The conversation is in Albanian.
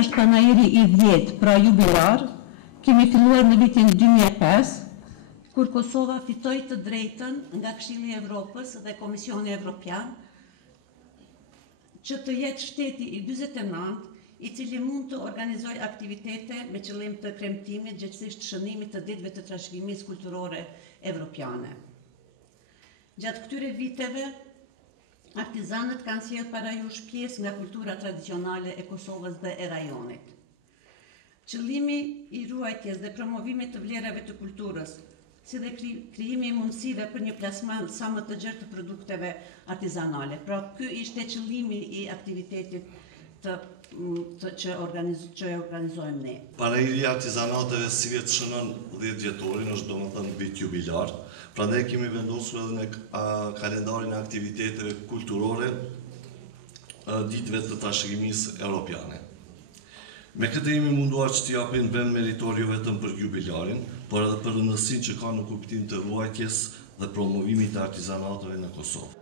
është panajiri i 10 pra jubilar, kemi filluar në vitin 2005, kur Kosova fitoi të drejtën nga Këshilli i Evropës dhe Komisioni Evropian që të jetë shteti i 49 i cili mund të organizojë aktivitete me qëllim të kremtimit, gjithsesi shënimit të ditëve të trashëgimisë kulturore evropiane. Gjatë këtyre viteve, artizanët kanë sjellë parajush pjesë nga kultura tradicionale e Kosovës dhe e rajonit. Qëllimi i ruajtjes dhe promovimit të vlerave të kulturës, si dhe krijimi i mundësive për një plasman sa më të gjerë të produkteve artizanale. Pra, ky ishte qëllimi i aktivitetit që organizojmë ne. Panajiri i artizanateve si vjetë shënon 10 vjetorin, është domethënë vit jubilar. Prandaj kemi vendosur edhe në kalendarin e aktiviteteve kulturore ditëve të trashëgimisë europiane. Me këtë jemi munduar që t'i japim vend meritor jo vetëm për jubilarin, por edhe për rëndësinë që ka në kuptim të ruajtjes dhe promovimit të artizanateve në Kosovë.